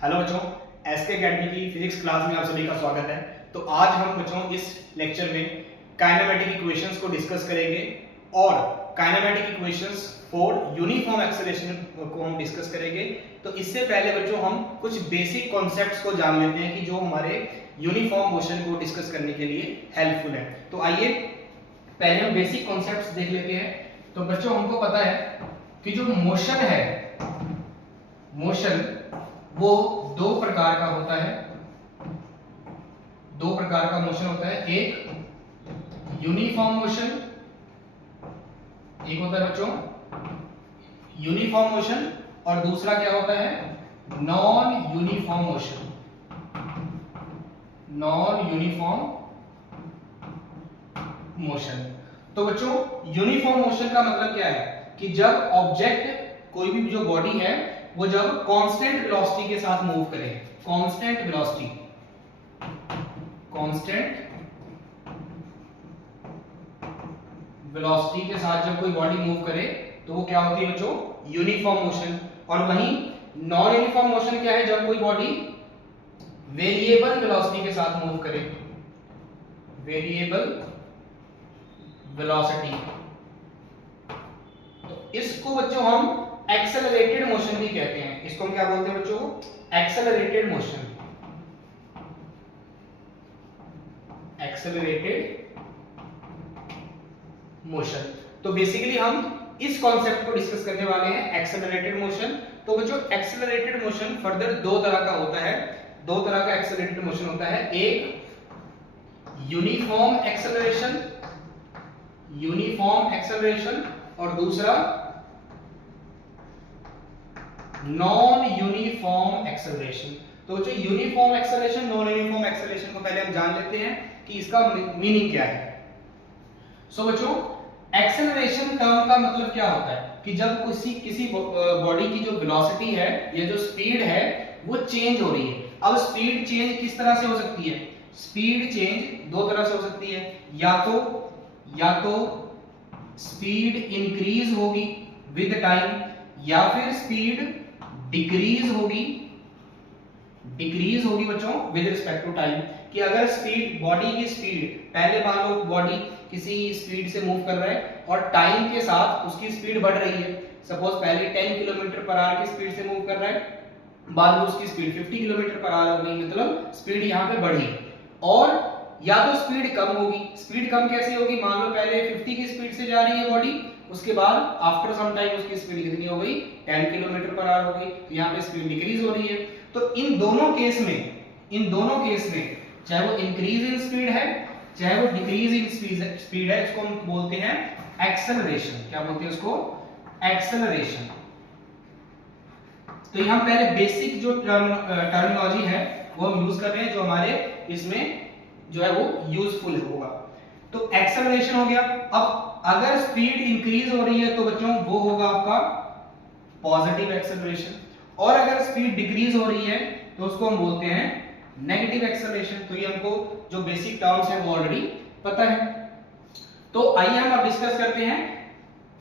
Hello बच्चों, SK academy की physics class में आप सभी का स्वागत है। तो आज हम बच्चों इस लेक्चर में काइनेमेटिक इक्वेशंस को डिस्कस करेंगे और kinematic equations for uniform acceleration को हम डिस्कस करेंगे। तो इससे पहले बच्चों हम कुछ बेसिक कॉन्सेप्ट्स को जान लेते हैं कि जो हमारे यूनिफॉर्म मोशन को डिस्कस करने के लिए हेल्पफुल है। तो आइए पहले हम बेसिक कॉन्सेप्ट्स देख लेते हैं। तो बच्चों हमको पता है कि जो मोशन है, मोशन वो दो प्रकार का होता है। दो प्रकार का मोशन होता है, एक यूनिफॉर्म मोशन, एक होता है बच्चों यूनिफॉर्म मोशन, और दूसरा क्या होता है non uniform motion. Non uniform motion. तो बच्चों यूनिफॉर्म मोशन का मतलब क्या है कि जब ऑब्जेक्ट, कोई भी जो बॉडी है, वो जब कांस्टेंट वेलोसिटी के साथ मूव करे, कांस्टेंट वेलोसिटी, कांस्टेंट वेलोसिटी के साथ जब कोई बॉडी मूव करे तो वो क्या होती है बच्चों, यूनिफॉर्म मोशन। और वहीं नॉन यूनिफॉर्म मोशन क्या है, जब कोई बॉडी वेरिएबल वेलोसिटी के साथ मूव करे, वेरिएबल वेलोसिटी। तो इसको बच्चों हम एक्सेलरेटेड मोशन भी कहते हैं। इसको हम क्या बोलते हैं बच्चों, एक्सेलरेटेड मोशन, एक्सेलरेटेड मोशन। तो बेसिकली हम इस कॉन्सेप्ट को डिस्कस करने वाले हैं, एक्सेलरेटेड मोशन। तो बच्चों एक्सेलरेटेड मोशन फर्दर दो तरह का होता है, दो तरह का एक्सेलरेटेड मोशन होता है। एक यूनिफॉर्म एक्सेलरेशन, यूनिफॉर्म एक्सेलरेशन, और दूसरा नॉन यूनिफॉर्म एक्सेलरेशन। तो जो uniform acceleration, non uniform acceleration को पहले हम जान लेते हैं कि इसका मीनिंग क्या है। सो बच्चों एक्सेलरेशन टर्म का मतलब क्या होता है कि जब किसी बॉडी की जो वेलोसिटी है या जो स्पीड है वो चेंज हो रही है। अब स्पीड चेंज किस तरह से हो सकती है, स्पीड चेंज दो तरह से हो सकती है, या तो स्पीड इंक्रीज होगी विद टाइम, या फिर स्पीड डिक्रीज होगी, डिक्रीज होगी बच्चों विद रिस्पेक्ट टू टाइम। कि अगर स्पीड, बॉडी की स्पीड, पहले मान लो बॉडी किसी स्पीड से मूव कर रहा है और टाइम के साथ उसकी स्पीड बढ़ रही है। सपोज पहले 10 किलोमीटर पर आवर की स्पीड से मूव कर रहा है, बाद में उसकी स्पीड 50 किलोमीटर पर आवर हो गई, मतलब स्पीड यहाँ पे बढ़ी। और या तो स्पीड कम होगी। स्पीड कम कैसे होगी, मान लो पहले 50 की स्पीड से जा रही है बॉडी, उसके बाद आफ्टर सम टाइम उसकी स्पीड कितनी हो गई, 10 किलोमीटर पर आवर हो गई, तो यहाँ पे स्पीड डिक्रीज हो रही है। तो इन दोनों केस में चाहे वो इंक्रीज इन स्पीड है चाहे वो डिक्रीज इन स्पीड है, इसको हम बोलते हैं एक्सेलरेशन। क्या बोलते हैं उसको, एक्सेलरेशन। तो यहाँ पहले बेसिक जो टर्मिनोलॉजी है वो हम यूज कर रहे हैं, जो हमारे इसमें जो है वो यूजफुल होगा। तो एक्सेलरेशन हो गया। अब अगर स्पीड इंक्रीज हो रही है तो बच्चों वो होगा आपका पॉजिटिव एक्सेलरेशन, और अगर स्पीड डिक्रीज हो रही है तो उसको हम बोलते हैं नेगेटिव एक्सेलरेशन। तो ये हमको जो बेसिक टर्म्स है वो ऑलरेडी पता है। तो आइए हम अब डिस्कस करते हैं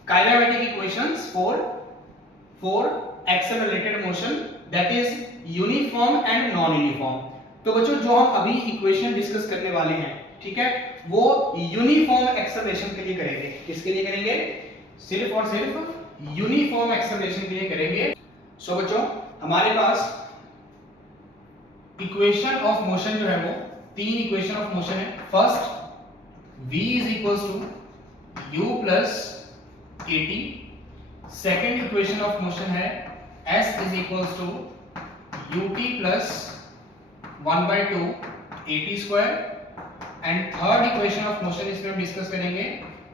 kinematic equations for accelerated motion, that is uniform and non uniform. तो बच्चों जो हम अभी इक्वेशन डिस्कस करने वाले हैं, ठीक है, वो यूनिफॉर्म एक्सेलरेशन के लिए करेंगे। किसके लिए करेंगे, सिर्फ और सिर्फ यूनिफॉर्म एक्सेलरेशन के लिए करेंगे। सो बच्चों हमारे पास इक्वेशन ऑफ मोशन जो है वो तीन इक्वेशन ऑफ मोशन है। First v is equals to u plus at। Second equation of motion है s is equals to ut plus 1/2 at square. And third equation of motion इसमें हम discuss करेंगे,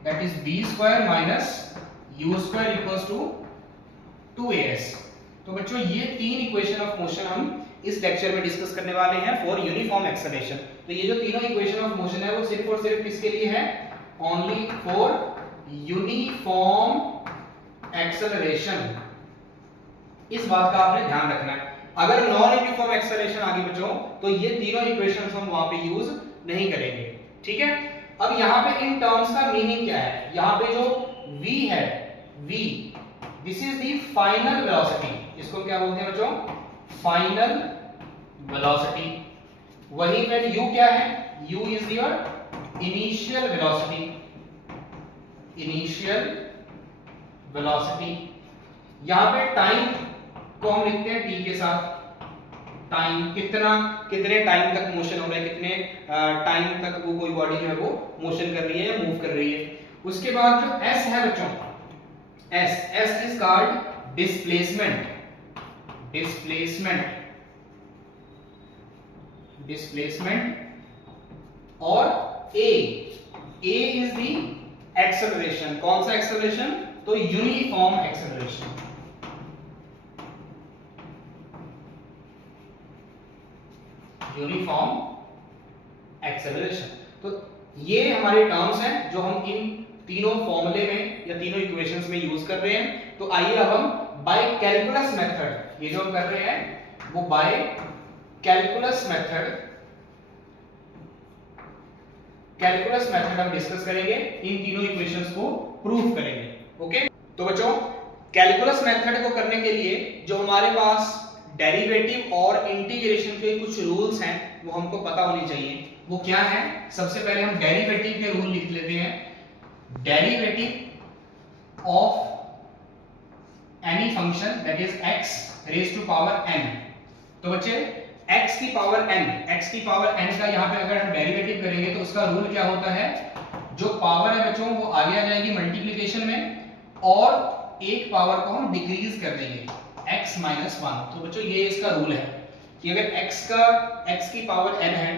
that is b square minus u square equals to 2as। तो बच्चों ये तीन equation of motion हम इस लेक्चर में डिस्कस करने वाले हैं फॉर यूनिफॉर्म एक्सेलरेशन। तो ये जो तीनों इक्वेशन ऑफ मोशन है वो सिर्फ और सिर्फ किसके लिए है, ओनली फॉर यूनिफॉर्म एक्सेलरेशन। इस बात का आपने ध्यान रखना है। अगर नॉन यूनिफॉर्म एक्सेलरेशन आ गई बच्चों तो ये तीनों इक्वेशंस हम वहां पे यूज नहीं करेंगे, ठीक है। अब यहाँ पे इन टर्म्स का मीनिंग क्या है, यहाँ पे जो v है, v this is the final velocity, इसको क्या बोलते हैं बच्चों, फाइनल वेलोसिटी। वहीं पर u क्या है, u is your initial velocity, initial velocity. यहां पे टाइम को हम लिखते हैं t के साथ, टाइम कितने टाइम तक मोशन हो रहा है, कितने टाइम तक वो कोई बॉडी जो है वो मोशन कर रही है या मूव कर रही है। उसके बाद जो s है बच्चों, s इज कॉल्ड डिस्प्लेसमेंट, और a इज द एक्सेलरेशन। कौन सा एक्सेलरेशन, तो यूनिफॉर्म एक्सेलरेशन। Uniform acceleration. तो ये हमारे टर्म्स हैं जो हम इन तीनों फॉर्मूले में या तीनों इक्वेशंस में यूज कर रहे हैं। तो आइए अब हम बाय कैलकुलस मेथड, ये जो हम कर रहे हैं वो बाय कैलकुलस मेथड हम डिस्कस करेंगे, इन तीनों इक्वेशंस को प्रूव करेंगे। ओके, तो बच्चों कैलकुलस मेथड को करने के लिए जो हमारे पास डेरिवेटिव और इंटीग्रेशन के कुछ रूल्स हैं वो हमको पता होनी चाहिए। वो क्या है, सबसे पहले हम डेरिवेटिव के रूल लिख लेते हैं। Derivative of any function that is x raise to power n। तो बच्चे x की पावर n का यहाँ पे अगर हम डेरिवेटिव करेंगे तो उसका रूल क्या होता है, जो पावर है बच्चों वो आगे आ जाएगी मल्टीप्लिकेशन में और एक पावर को हम डिक्रीज कर देंगे x माइनस 1। तो बच्चों ये इसका रूल है कि अगर x की पावर n है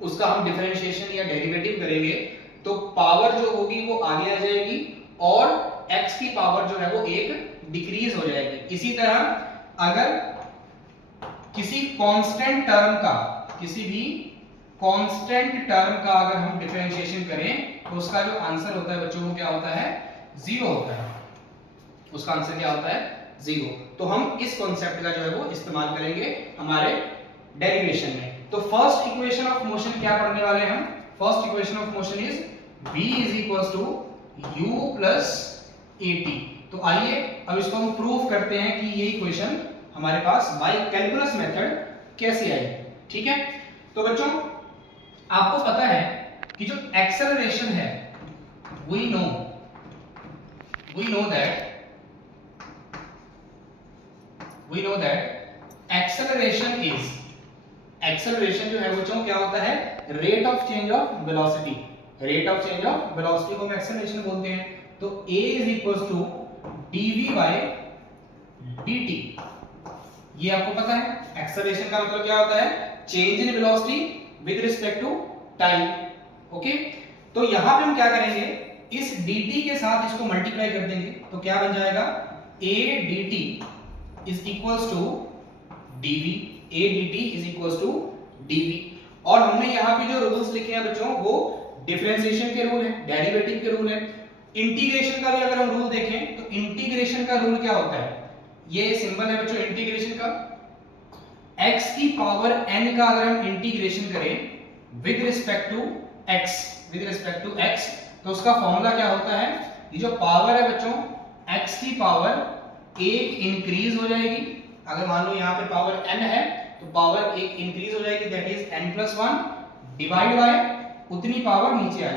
उसका हम डिफरेंशिएशन या डेरिवेटिव करेंगे तो पावर जो होगी वो आगे आ जाएगी और x की पावर जो है वो एक डिक्रीज हो जाएगी। इसी तरह अगर किसी कांस्टेंट टर्म का, किसी भी कांस्टेंट टर्म का अगर हम डिफरेंशिएशन करें तो उसका जो आंसर होता है बच्चों वो क्या होता है, जीरो होता है। उसका आंसर क्या होता है, जीरो। तो हम इस कॉन्सेप्ट का जो है वो इस्तेमाल करेंगे हमारे डेरिवेशन में। तो फर्स्ट इक्वेशन ऑफ मोशन क्या पढ़ने वाले हैं हम, first equation of motion is v is equals to u plus at। तो आइए अब इसको हम प्रूव करते हैं कि ये इक्वेशन हमारे पास बाय कैलकुलस मेथड कैसे आई। ठीक है, तो बच्चों आपको पता है कि जो एक्सेलरेशन है वी नो दैट एक्सेलरेशन जो है बच्चों क्या होता है, rate of change of velocity. Rate of change of velocity को हम एक्सेलरेशन बोलते हैं। तो a is equals to dv by dt। ये आपको पता है एक्सेलरेशन का मतलब क्या होता है, change in velocity with respect to time. Okay, तो यहां पे हम क्या करेंगे, इस dt के साथ इसको मल्टीप्लाई कर देंगे तो क्या बन जाएगा, a dt is equals to dv, a dt is equals to dv। और हमने यहाँ पे जो रूल्स लिखे हैं बच्चों वो डिफरेंशिएशन के रूल है, डेरिवेटिव के रूल है। इंटीग्रेशन का भी अगर हम रूल देखें तो इंटीग्रेशन का रूल क्या होता है, ये सिंबल है बच्चों इंटीग्रेशन का, x की पावर n का अगर हम इंटीग्रेशन करें विद रिस्पेक्ट टू x तो उसका फॉर्मूला क्या होता है, ये जो पावर है बच्चों x की पावर एक इंक्रीज हो जाएगी। अगर मान लो यहाँ पे पावर n है तो पावर एक इंक्रीज हो जाएगी that is n plus 1 divide by उतनी पावर नीचे आ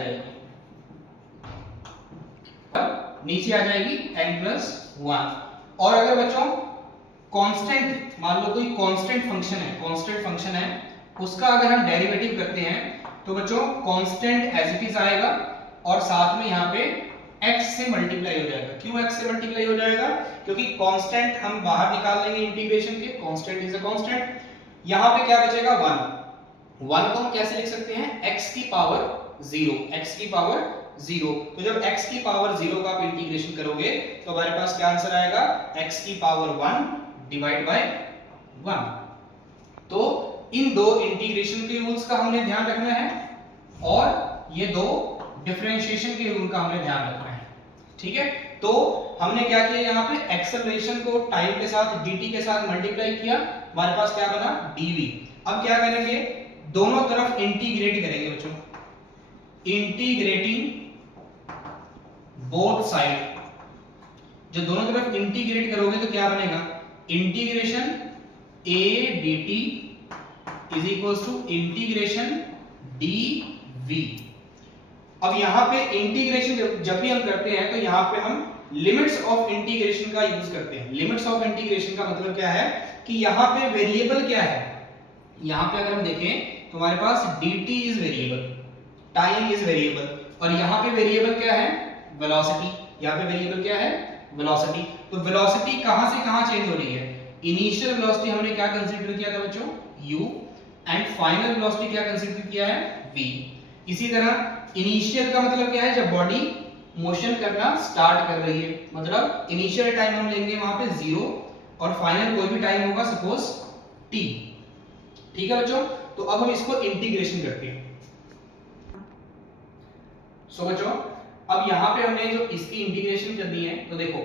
जाएगी, n प्लस 1। और अगर बच्चों कांस्टेंट, मान लो कोई कांस्टेंट फंक्शन है उसका अगर हम डेरिवेटिव करते हैं तो बच्चों कांस्टेंट एज इट इज आएगा और साथ में यहाँ पे x से मल्टीप्लाई हो जाएगा। क्यों x से मल्टीप्लाई हो जाएगा, क्योंकि कांस्टेंट हम बाहर निकाल लेंगे इंटीग्रेशन के, कांस्टेंट इज अ कांस्टेंट। यहाँ पे क्या बचेगा 1 को हम कैसे लिख सकते हैं, x की पावर 0। तो जब x की पावर 0 का आप इंटीग्रेशन करोगे तो हमारे पास क्या आंसर आएगा, x की पावर 1 डिवाइड बाय 1। तो इन दो इंटीग्रेशन के रूल्स का हमने ध्यान रखना है और ये दो डिफरेंशिएशन के रूल का हमने ध्यान रखना है। ठीक है, तो हमने क्या किया, यहाँ पे एक्सेलरेशन को टाइम के साथ dt के साथ मल्टीप्लाई किया, हमारे पास क्या बना dv। अब क्या करेंगे, दोनों तरफ इंटीग्रेट करेंगे बच्चों, इंटीग्रेटिंग बोथ साइड। जो दोनों तरफ इंटीग्रेट करोगे तो क्या बनेगा, integration a dt is equals to integration dv। अब यहाँ पे इंटीग्रेशन जब भी हम करते हैं तो यहाँ पे हम लिमिट्स ऑफ इंटीग्रेशन का यूज करते हैं। लिमिट्स ऑफ इंटीग्रेशन का मतलब क्या है कि यहाँ पे वेरिएबल क्या है, यहाँ पे अगर हम देखें तो हमारे पास dt is variable, time is variable, और यहाँ पे वेरिएबल क्या है, वेलोसिटी। यहाँ पे वेरिएबल क्या है, वेलोसिटी। तो वेलोसिटी कहाँ से कहाँ चेंज हो रही है, इनिशियल वेलोसिटी हमने क्या कंसीडर किया था बच्चों, u, एंड फाइनल वेलोसिटी क्या कंसीडर किया है, v। इसी तरह इनिशियल का मतलब क्या है, जब बॉडी मोशन करना स्टार्ट कर रही है, मतलब इनिशियल टाइम हम लेंगे वहां पे 0 और फाइनल कोई भी टाइम होगा सपोज t। ठीक है बच्चों, तो अब हम इसको इंटीग्रेशन करते हैं। सो बच्चों अब यहाँ पे हमने जो इसकी इंटीग्रेशन करनी है, तो देखो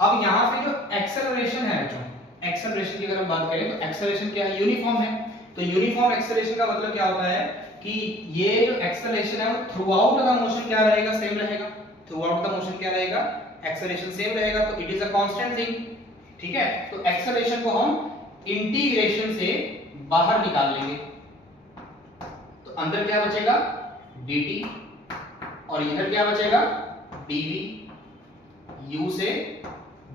अब यहाँ पे जो एक्सेलरेशन है बच्चों, एक्सेलरेशन की अगर हम बात करें तो एक्सेलरेशन क्या है, यूनिफॉर्म है। तो यूनिफॉर्म एक्सेलरेशन का मतलब क्या होता है कि ये जो एक्सेलरेशन है वो थ्रू आउट द मोशन क्या रहेगा, सेम रहेगा। थ्रू आउट द मोशन क्या रहेगा, एक्सेलरेशन सेम रहेगा, तो it is a constant thing. ठीक है, तो एक्सेलरेशन को हम इंटीग्रेशन से बाहर निकाल लेंगे, तो अंदर क्या बचेगा, dt, और इधर क्या बचेगा, dv, u से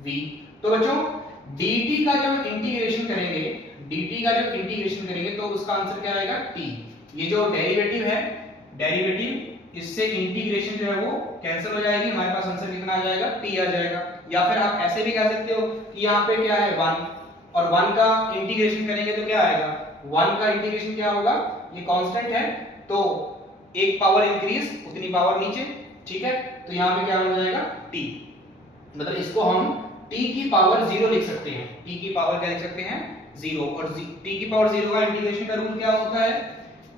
v। तो बच्चों dt का जब इंटीग्रेशन करेंगे, dt का जब इंटीग्रेशन करेंगे तो उसका आंसर क्या आएगा, t। ये जो डेरिवेटिव है, डेरिवेटिव इससे इंटीग्रेशन जो है वो कैंसिल हो जाएगी, हमारे पास आंसर कितना आ जाएगा, t आ जाएगा। या फिर आप ऐसे भी कह सकते हो कि यहाँ पे क्या है 1, और 1 का इंटीग्रेशन करेंगे तो क्या आएगा, 1 का इंटीग्रेशन क्या होगा, ये कांस्टेंट है तो एक पावर इंक्रीज उतनी पावर नीचे। ठीक है, तो यहाँ पे क्या हो जाएगा, t। मतलब इसको हम t की पावर 0 लिख सकते हैं, t की पावर क्या लिख सकते हैं, 0। और t की पावर 0 का इंटीग्रेशन का रूल क्या होता है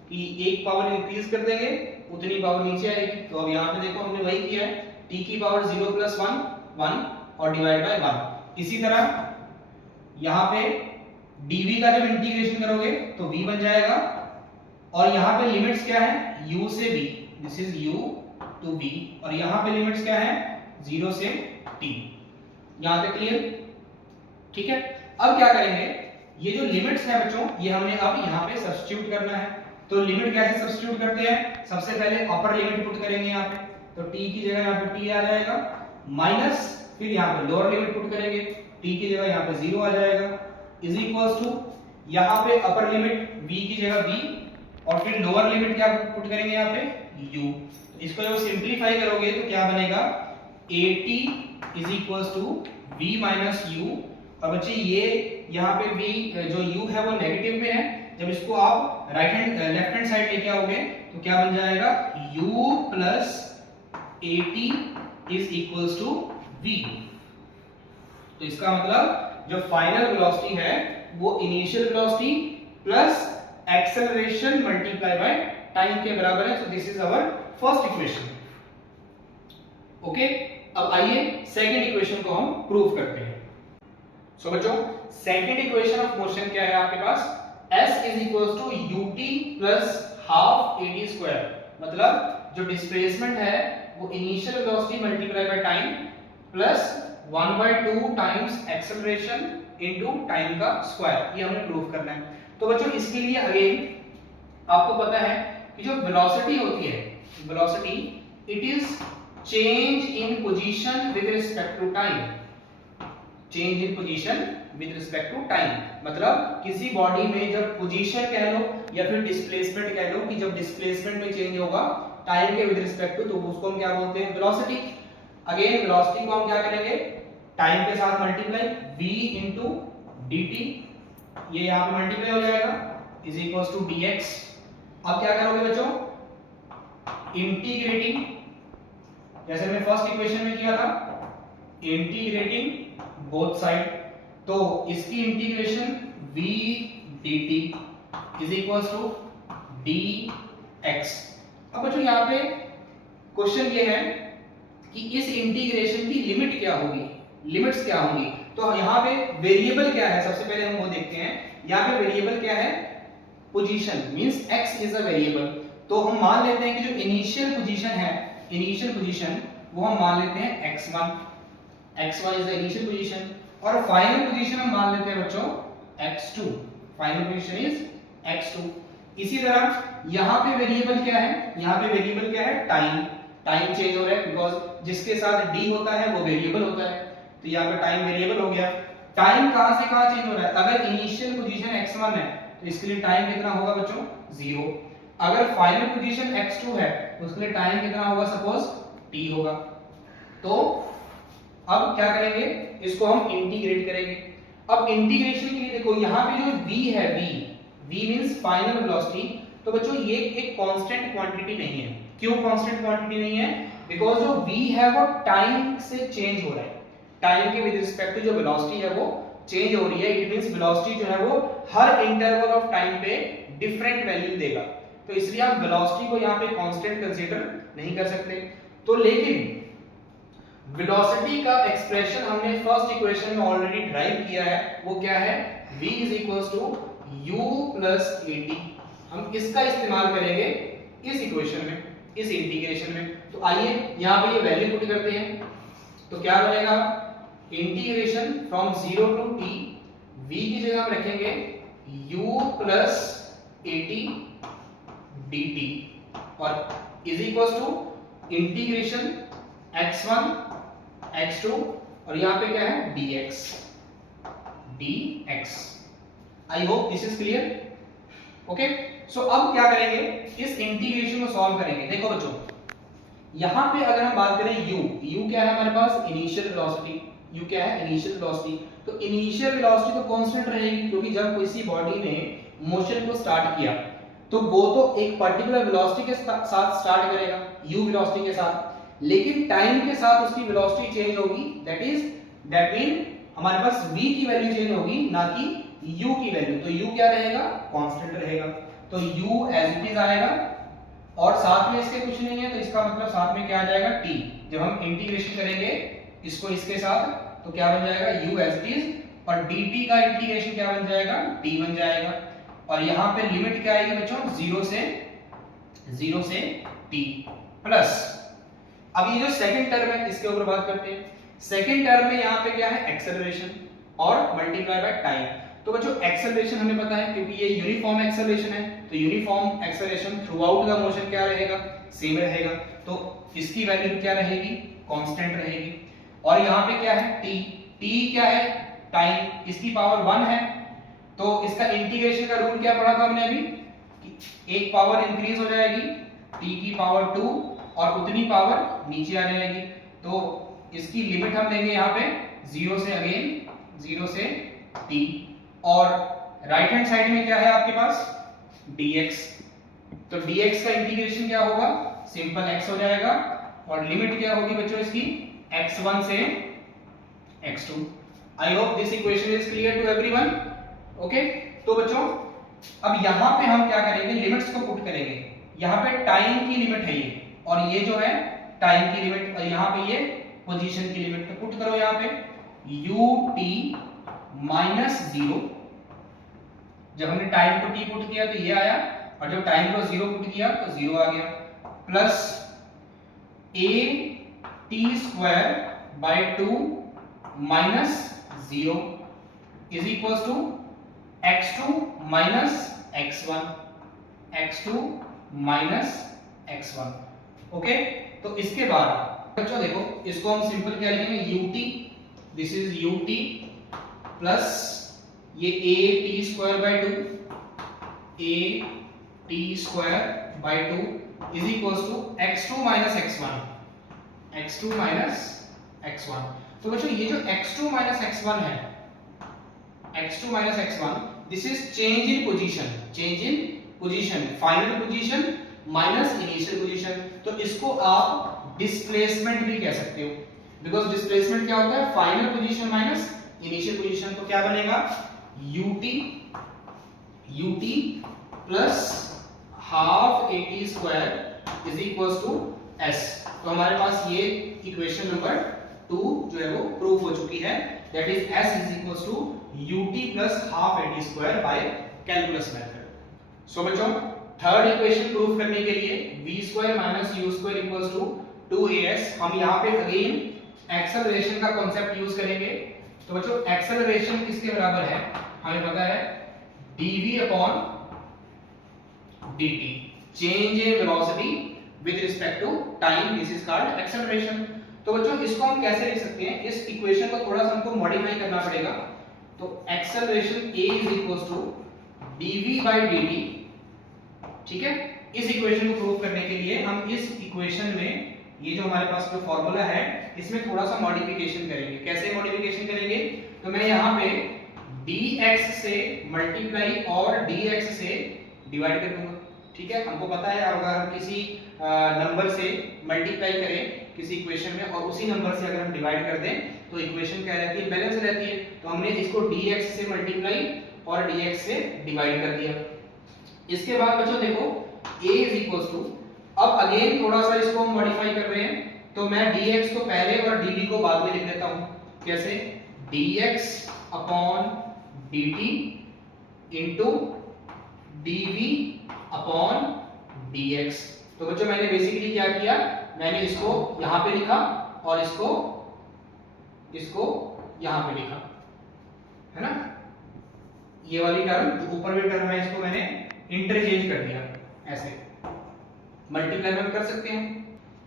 कि एक पावर इंक्रीज कर देंगे उतनी पावर नीचे आएगी। तो अब यहाँ पे देखो हमने वही किया है, t की पावर 0 प्लस 1 1 और डिवाइड बाय 1। इसी तरह यहाँ पे dv का जब इंटीग्रेशन करोगे तो v बन जाएगा, और यहाँ पे लिमिट्स क्या है, u से v, this is u to v, और यहाँ पे लिमिट्स क्या है, 0 से t। यहाँ तक क्लियर। ठीक है, अब क्या करेंगे, ये जो लिमिट्स है बच्चों ये हमने अब यहाँ पे सब्स्टिट्यूट करना है। तो लिमिट कैसे सब्स्टिट्यूट करते हैं, सबसे पहले अपर लिमिट पुट करेंगे यहाँ पे, तो t की जगह यहाँ पे t आ जाएगा, माइनस फिर यहाँ पे लोअर लिमिट पुट करेंगे, t की जगह यहाँ पे 0 आ जाएगा, इज इक्वल्स टू यहाँ पे अपर लिमिट v की जगह v, और फिर लोअर लिमिट क्या पुट करेंगे यहाँ पे u। इसको जब सिंपलीफाई करोगे तो क्या बनेगा, at is equals to v minus u। अब बच्चे ये यहाँ पे v जो u है वो नेगेटिव में है, जब इसको आप लेफ्ट हैंड साइड लेके आओगे तो क्या बन जाएगा, u plus at is equals to v। तो इसका मतलब जो फाइनल वेलोसिटी है वो initial velocity plus acceleration multiply by time के बराबर है। So this is our first equation. Okay, अब आइए सेकंड इक्वेशन को हम प्रूव करते हैं। सो बच्चों सेकंड इक्वेशन ऑफ मोशन क्या है आपके पास, s is equals to ut plus half at square. मतलब जो डिस्प्लेसमेंट है वो initial velocity multiply by time plus 1/2 times acceleration into time का स्क्वायर, ये हमें प्रूव करना है। तो बच्चों इसके लिए अगेन आपको पता है कि जो वेलोसिटी होती है, velocity it is change in position with respect to time. Change in position with respect to time मतलब किसी बॉडी में जब पोजीशन कह लो या फिर डिस्प्लेसमेंट कह लो, कि जब डिस्प्लेसमेंट में चेंज होगा टाइम के विद रिस्पेक्ट टू, तो उसको हम क्या बोलते हैं, वेलोसिटी। अगेन वेलोसिटी को हम क्या करेंगे, टाइम के साथ मल्टीप्लाई, v इंटू dt, ये यहाँ पे मल्टीप्लाई हो जाएगा, इज इक्वल्स टू dx। अब क्या करोगे बच्चों, इंटीग्रेटिंग, जैसे मैंने फर्स्ट इक्वेशन में किया था, इंटीग्रेटिंग बोथ साइड, तो इसकी integration v dt is equals to dx। अब बच्चों यहाँ पे क्वेश्चन ये है कि इस इंटीग्रेशन की लिमिट क्या होगी, लिमिट्स क्या होंगी। तो यहाँ पे वेरिएबल क्या है, सबसे पहले हम वो देखते हैं। यहाँ पे वेरिएबल क्या है, position, means x is a variable. तो हम मान लेते हैं कि जो इनिशियल पोजीशन है, इनिशियल पोजीशन वो हम मान लेते हैं x1 is the initial position, और फाइनल पोजीशन हम मान लेते हैं बच्चों x2, final position is x2। इसी तरह यहाँ पे वेरिएबल क्या है, यहाँ पे वेरिएबल क्या है, टाइम। टाइम चेंज हो रहा है बिकॉज जिसके साथ d होता है वो वेरिएबल होता है, तो यहाँ पे टाइम वेरिएबल हो गया। टाइम कहां से कहां चेंज हो रहा है, अगर इनिशियल पोजीशन x1 है तो इसके लिए टाइम कितना होगा बच्चों, 0। अगर फाइनल पोजीशन x2 है तो उसके लिए टाइम कितना होगा, सपोज t होगा। तो अब क्या करेंगे, इसको हम इंटीग्रेट करेंगे। अब इंटीग्रेशन के लिए देखो यहाँ पे जो v है, v मींस फाइनल वेलोसिटी, तो बच्चों ये एक कांस्टेंट क्वांटिटी नहीं है। क्यों कांस्टेंट क्वांटिटी नहीं है, बिकॉज जो v है वो टाइम से चेंज हो रहा है, टाइम के विद रिस्पेक्ट टू जो वेलोसिटी है वो चेंज हो रही है। इट मींस वेलोसिटी जो है वो हर इंटरवल ऑफ टाइम पे डिफरेंट वैल्यू देगा, तो इसलिए हम वेलोसिटी को यहाँ पे कांस्टेंट कंसीडर नहीं कर सकते। तो लेकिन वेलोसिटी का एक्सप्रेशन हमने फर्स्ट इक्वेशन में ऑलरेडी ड्राइव किया है, वो क्या है, v u + at। हम इसका इस्तेमाल करेंगे इस इक्वेशन में, इस इंटीग्रेशन में। तो आइए यहाँ पे ये वैल्यू पुट करते हैं, तो क्या बनेगा, integration from 0 to t, v की जगह हम रखेंगे u + at dt और is equal to integration x1 x2 और यहाँ पे क्या है, dx। I hope this is clear. Okay, so अब क्या करेंगे, इस इंटीग्रेशन को सॉल्व करेंगे। देखो बच्चों, यहाँ पे अगर हम बात करें u क्या है हमारे पास, इनिशियल वेलोसिटी। u क्या है, इनिशियल वेलोसिटी। तो इनिशियल वेलोसिटी तो कांस्टेंट रहेगी, क्योंकि जब किसी बॉडी ने मोशन को स्टार्ट किया तो वो तो एक पर्टिकुलर वेलोसिटी के साथ स्टार्ट करेगा, u वेलोसिटी के साथ, लेकिन टाइम के साथ उसकी वेलोसिटी चेंज होगी। दैट मीन हमारे पास v की वैल्यू चेंज होगी, ना कि u की वैल्यू। तो u क्या रहेगा, कांस्टेंट रहेगा। तो u एज इट इज आएगा और साथ में इसके कुछ नहीं है, तो इसका मतलब साथ में क्या आ जाएगा, t। जब हम इंटीग्रेशन करेंगे इसको इसके साथ, तो क्या बन जाएगा, u एज इट इज, और dt का इंटीग्रेशन क्या बन जाएगा, t बन जाएगा। और यहाँ पे लिमिट क्या आएगी बच्चों, 0 से t प्लस। अब ये जो सेकंड टर्म है इसके ऊपर बात करते हैं। सेकंड टर्म में यहाँ पे क्या है, एक्सेलरेशन और मल्टीप्लाई बाय टाइम। तो बच्चों एक्सेलरेशन हमें पता है, क्योंकि ये यूनिफॉर्म एक्सेलरेशन है, तो uniform acceleration through out the motion क्या रहेगा, सेम रहेगा। तो इसकी वैल्यू क्या रहेगी, कांस्टेंट रहेगी। और यहाँ पे क्या है, t क्या है, टाइम, इसकी पावर 1 है। तो इसका इंटीग्रेशन का रूल क्या पढ़ा था हमने अभी, कि एक पावर इंक्रीज हो जाएगी, t की पावर 2, और उतनी पावर नीचे आ जाएगी। तो इसकी लिमिट हम लेंगे यहाँ पे 0 से, अगेन 0 से t। और राइट हैंड साइड में क्या है आपके पास, dx। तो dx का इंटीग्रेशन क्या होगा, सिंपल x हो जाएगा, और लिमिट क्या होगी बच्चों इसकी, x1 से x2। I hope this equation is clear to everyone. Okay, तो बच्चों अब यहाँ पे हम क्या करेंगे, लिमिट्स को पुट करेंगे। यहाँ पे टाइम की लिमिट है ये, और ये जो है टाइम की लिमिट, और यहाँ पे ये पोजीशन की लिमिट। तो पुट करो यहाँ पे ut - 0। जब हमने टाइम को t पुट किया तो ये आया, और जब टाइम को 0 पुट किया तो 0 आ गया, plus at² - 0 is equal to x2 - x1, okay. तो इसके बाद बच्चों देखो, इसको हम सिंपल क्या लिखेंगे, ut, this is ut plus ये at² is equal to x2 - x1। तो बच्चों ये जो x2 - x1 है, x2 - x1, this is change in position, final position minus initial position. तो इसको आप डिस्प्लेसमेंट भी कह सकते हो, बिकॉज डिस्प्लेसमेंट क्या होता है, final position minus initial position. तो क्या बनेगा, ut plus half at² is equal to s। तो हमारे पास ये इक्वेशन नंबर 2 जो है वो प्रूव हो चुकी है, that is s is equal to ut plus half at² by calculus method. So बच्चों थर्ड इक्वेशन प्रूव करने के लिए v² - u² equal to 2as, हम यहाँ पे अगेन एक्सेलरेशन का कॉन्सेप्ट यूज करेंगे। तो बच्चों एक्सेलरेशन किसके बराबर है, हमें पता है dv upon dt, change in velocity with respect to time, this is called acceleration. तो बच्चों इसको हम कैसे लिख सकते हैं, इस इक्वेशन को थोड़ा सा हमको मॉडिफाई करना पड़ेगा। तो acceleration a is equals to dv by dt, ठीक है। इस इक्वेशन को प्रूव करने के लिए हम इस इक्वेशन में ये जो हमारे पास जो फॉर्मूला है इसमें थोड़ा सा मॉडिफिकेशन करेंगे। कैसे मॉडिफिकेशन करेंगे, तो मैं यहाँ पे dx से मल्टीप्लाई और dx से डिवाइड कर दूंगा, ठीक है। हमको पता है अगर हम किसी नंबर से मल्टीप्लाई करें किसी इक्वेशन में और उसी नंबर से अगर हम डिवाइड कर दें तो इक्वेशन क्या रहती है, बैलेंस रहती है। तो हमने इसको dx से मल्टीप्लाई और dx से डिवाइड कर दिया। इसके बाद बच्चों देखो a इज इक्वल्स टू, अब अगेन थोड़ा सा इसको हम मॉडिफाई कर रहे हैं, तो मैं dx को पहले और dd को बाद में लिख देता हूं। कैसे, dx upon dt into dv upon dx। तो बच्चों मैंने बेसिकली क्या किया, मैंने इसको यहां पे लिखा और इसको यहां पे लिखा, है ना। ये वाली टर्म जो ऊपर वाली टर्म है इसको मैंने इंटरचेंज कर दिया, ऐसे मल्टीप्लाई में कर सकते हैं।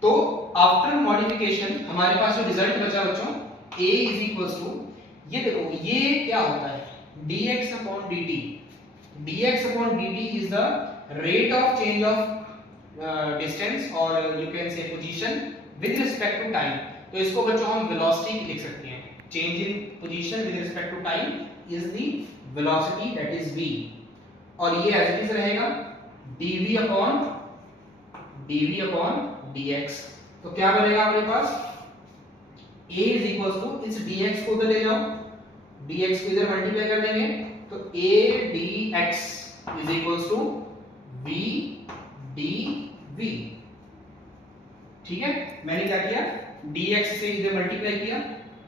तो आफ्टर मॉडिफिकेशन हमारे पास जो रिजल्ट बचा बच्चों a इज इक्वल्स टू, ये देखो ये क्या होता है, dx upon dt। dx upon dt is the rate of change of distance और you can say position with respect to time. तो इसको बच्चों हम वेलोसिटी लिख सकते हैं, change in position with respect to time is the velocity, that is v। और ये एज इट इज रहेगा dv अपॉन dx। तो क्या बनेगा हमारे पास, a इज इक्वल्स टू, इस dx को उधर ले जाओ, dx को इधर मल्टीप्लाई कर देंगे तो a dx is equals to v dv, ठीक है। मैंने क्या किया, dx से इधर मल्टीप्लाई किया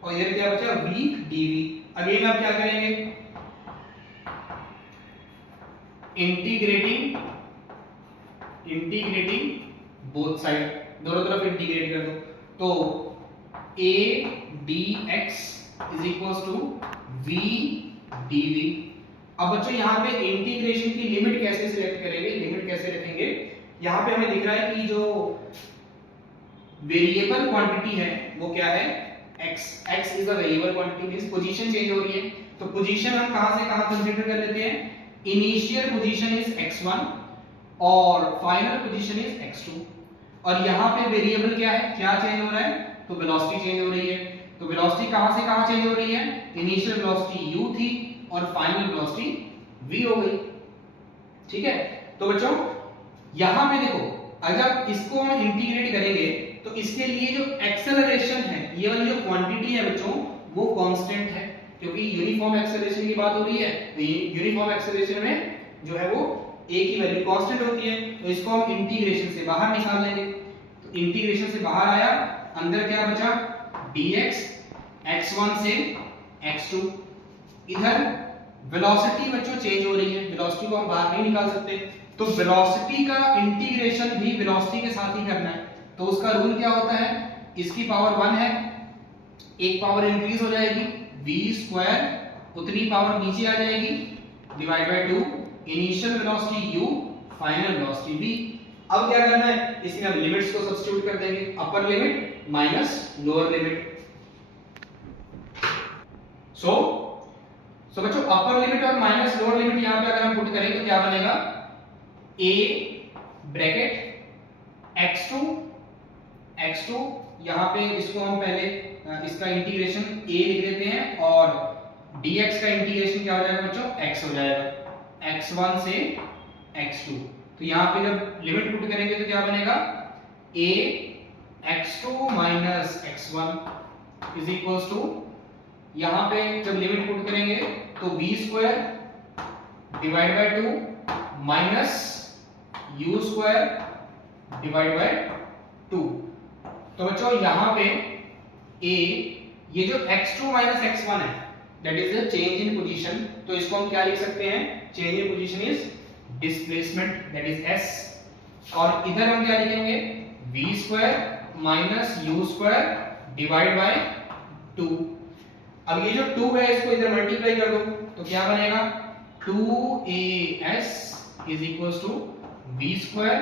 और इधर क्या बचा v dv। अगेन आप क्या करेंगे, इंटीग्रेटिंग बोथ साइड, दोनों तरफ इंटीग्रेट कर दो। तो a dx is equals to v dv। अब बच्चों यहाँ पे इंटीग्रेशन की लिमिट कैसे सिलेक्ट करेंगे, लिमिट कैसे रखेंगे, यहाँ पे हमें दिख रहा है कि जो वेरिएबल क्वांटिटी है वो क्या है, x। x is the variable quantity, means position change हो रही है। तो पोजीशन हम कहां से कहां कंसीडर कर लेते हैं, इनिशियल पोजीशन इज x1 और फाइनल पोजीशन इज x2। और यहाँ पे वेरिएबल क्या है, क्या चेंज हो रहा है, तो वेलोसिटी चेंज हो रही है। तो वेलोसिटी कहां से कहां चेंज हो रही है, इनिशियल वेलोसिटी u थी और फाइनल वेलोसिटी v हो गई, ठीक है। तो बच्चों यहां पे देखो, अगर इसको हम इंटीग्रेट करेंगे तो इसके लिए जो एक्सेलरेशन है, ये वाली जो क्वांटिटी है बच्चों वो कांस्टेंट है, क्योंकि यूनिफॉर्म एक्सेलरेशन की बात हो रही है। तो यूनिफॉर्म एक्सेलरेशन में जो है वो a की वैल्यू कांस्टेंट होती है। तो इसको हम इंटीग्रेशन से बाहर निकाल लेंगे। तो इंटीग्रेशन से बाहर आया, अंदर क्या बचा, dx x1 से x2। इधर वेलोसिटी बच्चों चेंज हो रही है, वेलोसिटी को हम बाहर नहीं निकाल सकते, तो वेलोसिटी का इंटीग्रेशन भी वेलोसिटी के साथ ही करना है। तो उसका रूल क्या होता है, इसकी पावर 1 है, एक पावर इंक्रीज हो जाएगी v स्क्वायर, उतनी पावर नीचे आ जाएगी divide by 2, initial velocity u, final velocity v। अब क्या करना है, इसमें हम लिमिट्स को सब्स्टिट्यूट कर देंगे, upper limit minus lower limit. So बच्चों अपर लिमिट और माइनस लोअर लिमिट यहां पे अगर हम पुट करें तो क्या बनेगा, a ब्रैकेट x2 यहां पे इसको हम पहले इसका इंटीग्रेशन a लिख देते हैं और dx का इंटीग्रेशन क्या हो जाएगा बच्चों, x हो जाएगा, x1 से x2। तो यहां पे जब लिमिट पुट करेंगे तो क्या बनेगा, a x2 minus x1 is equals to, यहां पे जब लिमिट पुट करेंगे तो v square divide by 2 minus u square divide by 2। तो बच्चों यहां पे a, ये जो x2 माइनस x1 है that is the change in position, तो इसको हम क्या लिख सकते हैं, change in position is displacement, that is s। और इधर हम क्या लिखेंगे, v square minus u square divide by 2। अब ये जो 2 है इसको इधर मल्टीप्लाई कर दो, तो क्या बनेगा 2as is equals to v square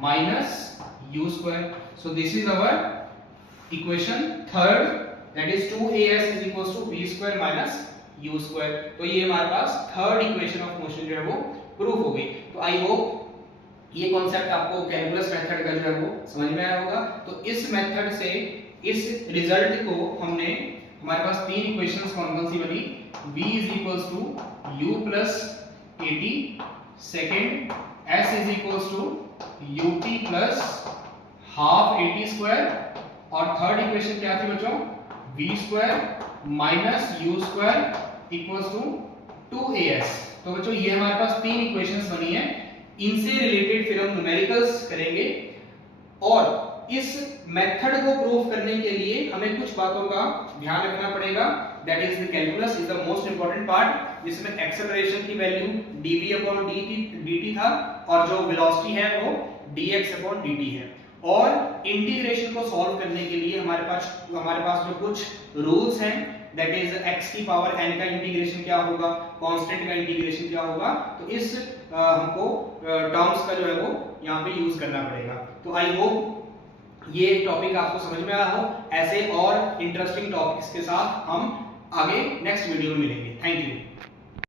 minus u square. So this is our equation third, that is 2as is equals to v square minus u square. तो ये हमारे पास थर्ड इक्वेशन ऑफ मोशन जो है वो प्रूफ हो गई. तो I hope ये कॉन्सेप्ट आपको कैलकुलस मेथड का जो है वो समझ में आया होगा. तो इस मेथड से इस रिजल्ट को हमने, हमारे पास तीन इक्वेशंस कौन सी बनी, v is equals to u plus at, second s is equals to ut plus half at square, और थर्ड इक्वेशन क्या थी बच्चों, v square minus u square equals to 2as. तो बच्चों ये हमारे पास तीन इक्वेशंस बनी है. इनसे रिलेटेड फिर हम न्यूमेरिकल्स करेंगे, और इस मेथड को प्रूव करने के लिए हमें कुछ बातों का ध्यान रखना पड़ेगा. That is the calculus is the most important part, जिसमें एक्सेलरेशन की वैल्यू dv/dt था, और जो वेलोसिटी है वो dx/dt है. और इंटीग्रेशन को सॉल्व करने के लिए हमारे पास जो कुछ रूल्स हैं, दैट इज x की पावर n का इंटीग्रेशन क्या होगा, कांस्टेंट का इंटीग्रेशन क्या होगा. तो इस हमको टर्म्स का जो है वो यहाँ पे यूज करना पड़ेगा. तो आई होप ये टॉपिक आपको समझ में आया हो. ऐसे और इंटरेस्टिंग टॉपिक्स के साथ हम आगे नेक्स्ट वीडियो में मिलेंगे. Thank you.